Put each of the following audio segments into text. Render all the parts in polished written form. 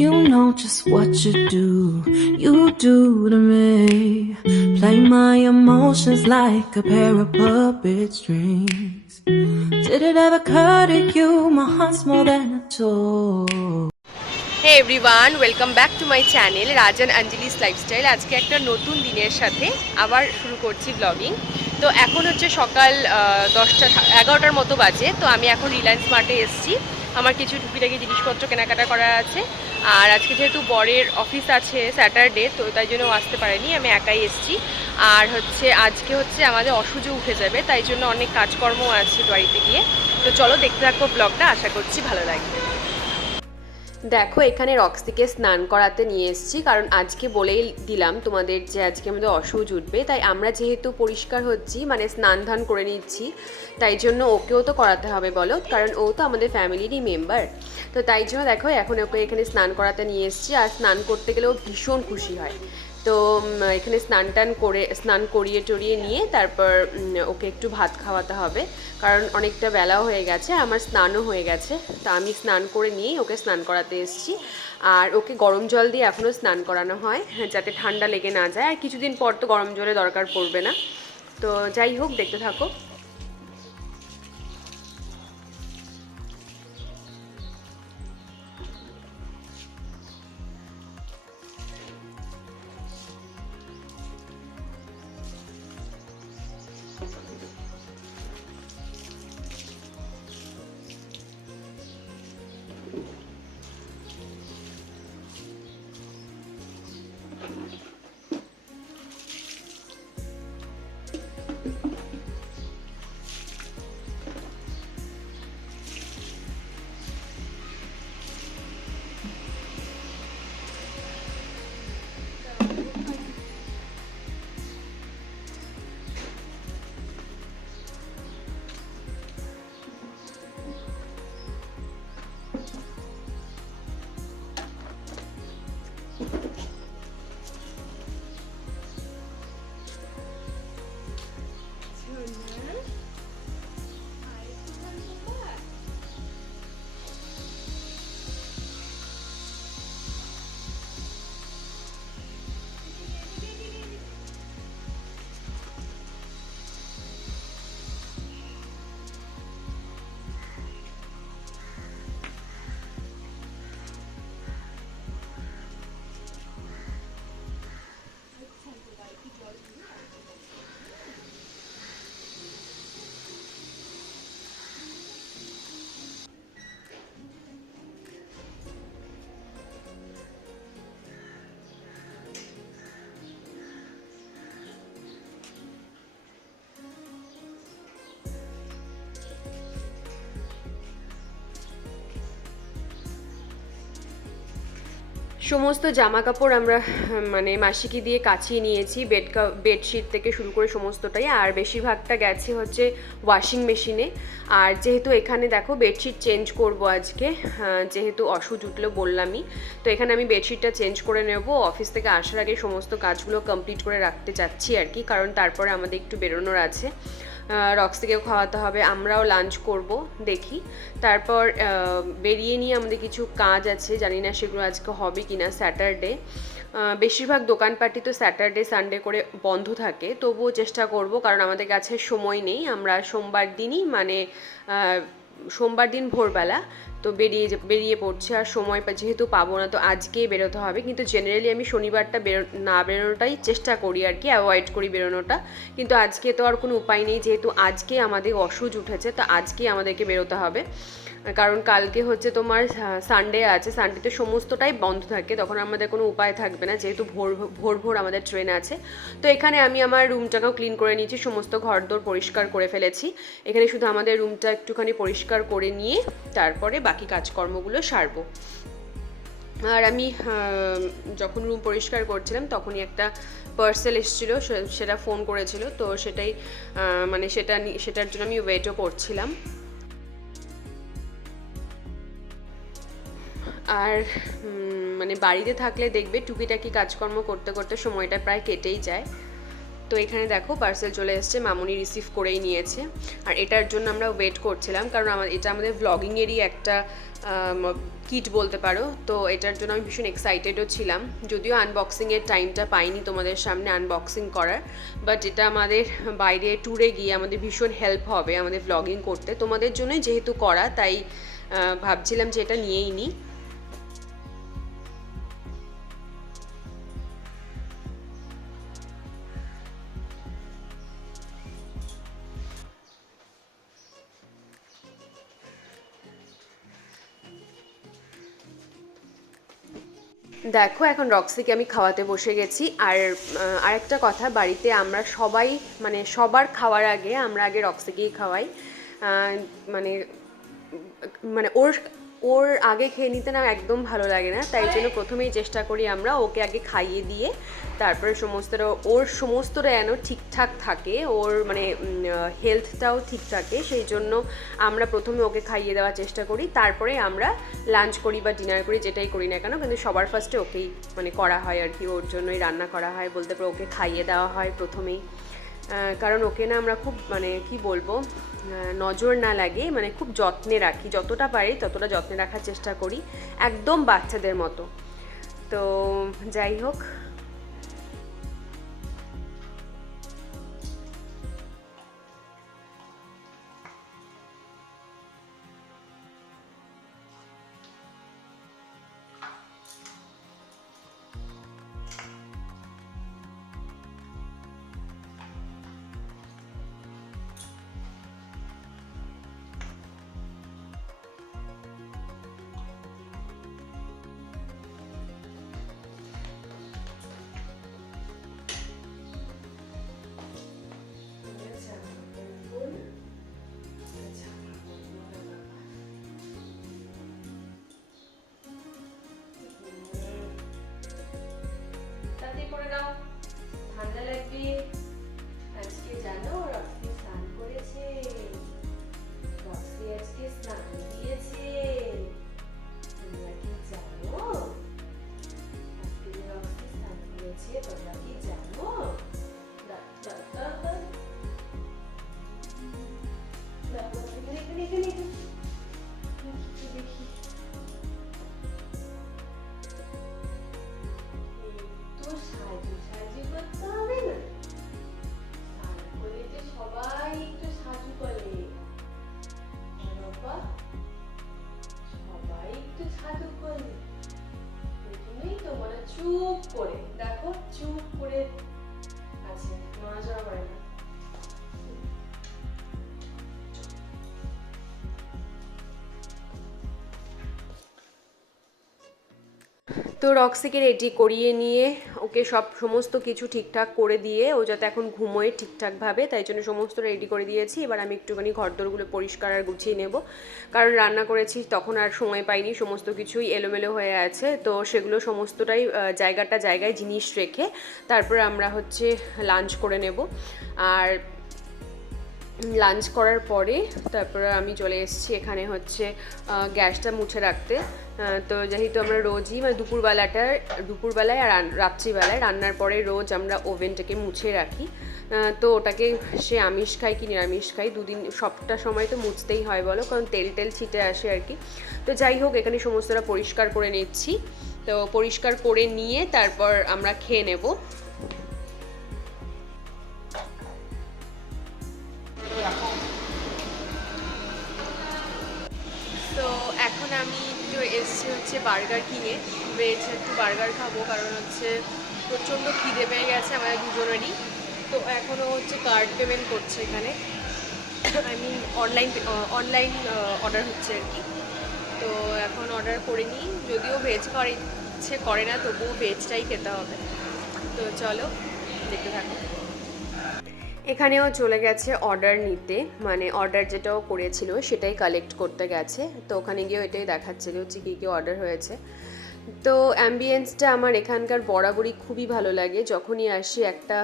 You know just what you do to me. Play my emotions like a pair of puppet strings. Did it ever occur to you my heart's more than a toy? Hey everyone, welcome back to my channel Rajan Anjali's lifestyle. আজকে একটা নতুন দিনের সাথে আবার শুরু করছি blogging. তো এখন হচ্ছে সকাল 10টা 11টার মতো বাজে। তো আমি এখন রিলায়েন্স মার্টে এসেছি, আমার কিছু টুকিটাকি জিনিসপত্র কেনাকাটা করার আছে। আর আজকে যেহেতু বরের অফিস আছে স্যাটারডে, তো তাই জন্য আসতে পারেনি, আমি একাই এসেছি। আর আজকে আমাদের অসুজো উঠে যাবে, তাই জন্য অনেক কাজকর্ম আছে বাড়িতে গিয়ে। তো চলো দেখতে থাকো ব্লগটা, আশা করছি ভালো লাগবে। দেখো এখানে রক্সিকে স্নান করাতে নিয়ে এসেছি, কারণ আজকে বলেই দিলাম তোমাদের যে আজকে আমাদের অসুজ উঠবে, তাই আমরা যেহেতু পরিষ্কার হচ্ছি মানে স্নান ধান করে নিচ্ছি, তাই জন্য ওকেও তো করাতে হবে বলো, কারণ ও তো আমাদের ফ্যামিলিরই মেম্বার। তো তাই জন্য দেখো এখন ওকে এখানে স্নান করাতে নিয়ে এসেছি। আর স্নান করতে গেলেও ভীষণ খুশি হয়। তো এখানে স্নান করিয়ে টরিয়ে নিয়ে তারপর ওকে একটু ভাত খাওয়াতে হবে, কারণ অনেকটা বেলাও হয়ে গেছে, আমার স্নানও হয়ে গেছে। তো আমি স্নান করে নিয়েই ওকে স্নান করাতে এসেছি। আর ওকে গরম জল দিয়ে এখনও স্নান করানো হয়, যাতে ঠান্ডা লেগে না যায়। আর কিছুদিন পর তো গরম জলে দরকার পড়বে না। তো যাই হোক, দেখতে থাকো। সমস্ত জামা কাপড় আমরা মানে মাসিকি দিয়ে কাচিয়ে নিয়েছি, বেডশিট থেকে শুরু করে সমস্তটাই। আর বেশিরভাগটা গেছে ওয়াশিং মেশিনে। আর যেহেতু এখানে দেখো বেডশিট চেঞ্জ করব আজকে, যেহেতু অসুজ উঠলো বললামই, তো এখানে আমি বেডশিটটা চেঞ্জ করে নেব। অফিস থেকে আসার আগে সমস্ত কাজগুলো কমপ্লিট করে রাখতে চাচ্ছি আর কি, কারণ তারপরে আমাদের একটু বেরোনোর আছে। রক্সিকেও খাওয়াতে হবে, আমরাও লাঞ্চ করব দেখি। তারপর বেরিয়ে নিয়ে আমাদের কিছু কাজ আছে, জানি না সেগুলো আজকে হবে কি না। স্যাটারডে বেশিরভাগ দোকানপাটি তো স্যাটারডে সানডে করে বন্ধ থাকে, তবুও চেষ্টা করব, কারণ আমাদের কাছে সময় নেই। আমরা সোমবার দিনই সোমবার দিন ভোরবেলা তো বেরিয়ে পড়ছে, আর সময় যেহেতু পাবো না, তো আজকেই বেরোতে হবে। কিন্তু জেনারেলি আমি শনিবারটা না বেরোনোটাই চেষ্টা করি আর কি, অ্যাভয়েড করি বেরোনোটা। কিন্তু আজকে তো আর কোনো উপায় নেই, যেহেতু আজকে আমাদের অসুজ উঠেছে, তো আজকেই আমাদেরকে বেরোতে হবে। কারণ কালকে তোমার সানডে আছে, সানডেতে সমস্তটাই বন্ধ থাকে, তখন আমাদের কোনো উপায় থাকবে না, যেহেতু ভোর ভোর আমাদের ট্রেন আছে। তো এখানে আমি আমার রুমটাকেও ক্লিন করে নিয়েছি, সমস্ত ঘরদোর পরিষ্কার করে ফেলেছি। এখানে শুধু আমাদের রুমটা একটুখানি পরিষ্কার করে নিয়ে তারপরে বাকি কাজকর্মগুলো সারবো। আর আমি যখন রুম পরিষ্কার করছিলাম তখনই একটা পার্সেল এসেছিলো, সেটা ফোন করেছিল, তো মানে সেটার জন্য আমি ওয়েটও করছিলাম। আর মানে বাড়িতে থাকলে দেখবে টুকিটাকি কাজকর্ম করতে করতে সময়টা প্রায় কেটেই যায়। তো এখানে দেখো পার্সেল চলে এসেছে, মামুনি রিসিভ করেই নিয়েছে। আর এটার জন্য আমরা ওয়েট করছিলাম, কারণ এটা আমাদের ভ্লগিংয়েরই একটা কিট বলতে পারো। তো এটার জন্য আমি ভীষণ এক্সাইটেডও ছিলাম, যদিও আনবক্সিংয়ের টাইমটা পাইনি তোমাদের সামনে আনবক্সিং করার, বাট এটা আমাদের বাইরে ট্যুরে গিয়ে আমাদের ভীষণ হেল্প হবে আমাদের ভ্লগিং করতে। তোমাদের জন্যই যেহেতু করা, তাই ভাবছিলাম যে এটা নিয়েই নিই। দেখো এখন রক্সিকে আমি খাওয়াতে বসে গেছি। আর আরেকটা কথা, বাড়িতে আমরা সবাই মানে সবার খাওয়ার আগে আমরা আগে রক্সিকেই খাওয়াই। মানে মানে ওর ওর আগে খেয়ে নিতে না একদম ভালো লাগে না, তাই জন্য প্রথমেই চেষ্টা করি আমরা ওকে আগে খাইয়ে দিয়ে তারপরে ওর সমস্তটা যেন ঠিকঠাক থাকে, ওর মানে হেলথটাও ঠিক থাকে, সেই জন্য আমরা প্রথমে ওকে খাইয়ে দেওয়ার চেষ্টা করি, তারপরে আমরা লাঞ্চ করি বা ডিনার করি, যেটাই করি না কেন, কিন্তু সবার ফার্স্টে ওকেই মানে করা হয় আর কি, ওর জন্যই রান্না করা হয় বলতে পারো, ওকে খাইয়ে দেওয়া হয় প্রথমেই। কারণ ওকে না আমরা খুব মানে কি বলবো, নজর না লাগে, মানে খুব যত্নে রাখি, যতটা পারি ততটা যত্নে রাখার চেষ্টা করি, একদম বাচ্চাদের মতো। তো যাই হোক, করে দাও, ঠান্ডা লাগবে। আজকে জানো রক্সি স্নান করেছে, রক্সি আজকে স্নান দিয়েছে, তোমরা কি জানো? আজকে রক্সি স্নান করেছে, তোমরা কি জানো? দেখি সাজু করতে হবে না, স্নান করলে যে সবাই একটু সাজু করে বাবা, সবাই একটু সাজু করে, এজন্যই তো মানে চুপ করে দেখো, চুপ করে আছে, নড়াচড়া করে না। তো রক্সিকে রেডি করিয়ে নিয়ে ওকে সমস্ত কিছু ঠিকঠাক করে দিয়ে, ও যাতে এখন ঘুমোয় ঠিকঠাকভাবে, তাই জন্য সমস্ত রেডি করে দিয়েছি। এবার আমি একটুখানি ঘরদোরগুলো পরিষ্কার আর গুছিয়ে নেব, কারণ রান্না করেছি তখন আর সময় পাইনি, সমস্ত কিছুই এলোমেলো হয়ে আছে, তো সেগুলো সমস্তটাই জায়গায় জিনিস রেখে তারপরে আমরা হচ্ছে লাঞ্চ করে নেব। আর লাঞ্চ করার পরে তারপরে আমি চলে এসেছি এখানে হচ্ছে গ্যাসটা মুছে রাখতে। তো যেহেতু আমরা রোজই মানে দুপুরবেলায় আর রাত্রিবেলায় রান্নার পরে রোজ আমরা ওভেনটাকে মুছে রাখি। তো ওটাকে সে আমিষ খাই কি নিরামিষ খাই, দুদিন সবটা সময় তো মুছতেই হয় বলো, কারণ তেল ছিটে আসে আর কি। তো যাই হোক, এখানে সমস্তটা পরিষ্কার করে নিচ্ছি। তো পরিষ্কার করে নিয়ে তারপর আমরা খেয়ে নেব। তো এখন আমি একটু এসেছি হচ্ছে বার্গার কিনে, ভেজ একটু বার্গার খাবো, কারণ হচ্ছে প্রচণ্ড খিদে পেয়ে গেছে আমাদের দুজনেরই। তো এখনও হচ্ছে কার্ড পেমেন্ট করছে এখানে, আই মিন অনলাইন অর্ডার হচ্ছে আর কি। তো এখন অর্ডার করে নিই, যদিও ভেজ খাওয়ার ইচ্ছে করে না, তবুও ভেজটাই খেতে হবে। তো চলো দেখতে থাকো। এখানেও চলে গেছে অর্ডার নিতে, মানে অর্ডার যেটাও করেছিল সেটাই কালেক্ট করতে গেছে। তো ওখানে গিয়েও এটাই দেখাচ্ছিল হচ্ছে কী কী অর্ডার হয়েছে। তো অ্যাম্বিয়েন্সটা আমার এখানকার বরাবরই খুবই ভালো লাগে, যখনই আসি একটা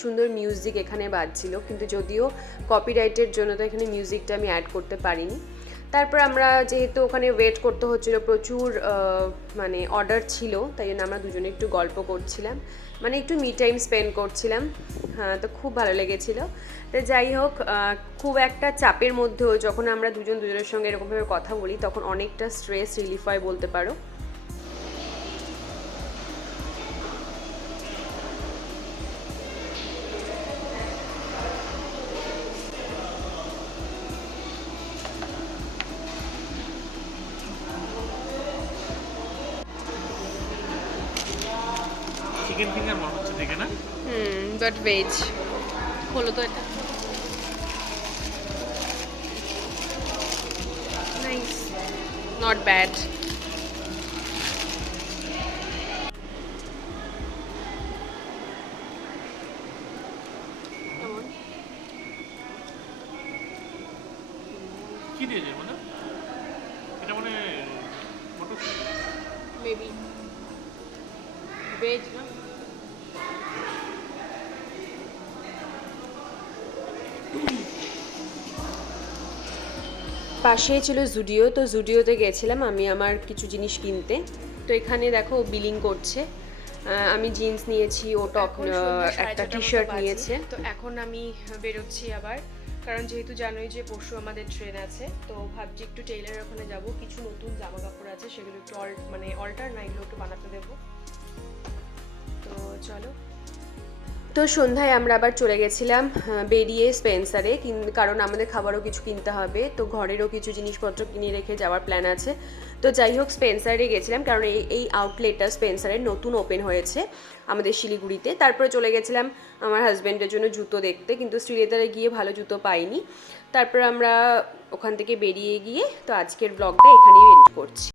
সুন্দর মিউজিক এখানে বাজছিল, কিন্তু যদিও কপিরাইটের জন্য তো এখানে মিউজিকটা আমি অ্যাড করতে পারিনি। তারপর আমরা যেহেতু ওখানে ওয়েট করতে হচ্ছিল, প্রচুর মানে অর্ডার ছিল, তাই জন্য আমরা দুজনে একটু গল্প করছিলাম, মানে একটু মি টাইম স্পেন্ড করছিলাম। হ্যাঁ, তো খুব ভালো লেগেছিলো। তো যাই হোক, খুব একটা চাপের মধ্যেও যখন আমরা দুজনের সঙ্গে এরকমভাবে কথা বলি তখন অনেকটা স্ট্রেস রিলিফ হয় বলতে পারো। চিকেন ফিঙ্গার মনে হচ্ছে দেখে না? বাট ভেজ হলো তো এটা। Nice, not bad. কি দিয়েছে মানে? এটা মানে মেবি ভেজ না? পাশেই ছিল জুডিও, তো জুডিওতে গেছিলাম আমি আমার কিছু জিনিস কিনতে। তো এখানে দেখো বিলিং করছে। আমি জিন্স নিয়েছি, ও টপ, একটা টি শার্ট নিয়েছে। তো এখন আমি বেরোচ্ছি আবার, কারণ যেহেতু জানোই যে পরশু আমাদের ট্রেন আছে, তো ভাবছি একটু টেইলারের ওখানে যাব, কিছু নতুন জামা কাপড় আছে সেগুলো একটু অল্টার না এগুলো একটু বানাতে দেবো। তো চলো। তো সন্ধ্যায় আমরা আবার চলে গেছিলাম বেরিয়ে স্পেন্সারে, কারণ আমাদের খাবারও কিছু কিনতে হবে, তো ঘরেরও কিছু জিনিসপত্র কিনে রেখে যাওয়ার প্ল্যান আছে। তো যাই হোক, স্পেন্সারে গেছিলাম কারণ এই আউটলেটটা স্পেন্সারের নতুন ওপেন হয়েছে আমাদের শিলিগুড়িতে। তারপরে চলে গেছিলাম আমার হাজব্যান্ডের জন্য জুতো দেখতে, কিন্তু শ্রীলেদারে গিয়ে ভালো জুতো পাইনি। তারপর আমরা ওখান থেকে বেরিয়ে গিয়ে তো আজকের ব্লগটা এখানেই এন্ড করছি।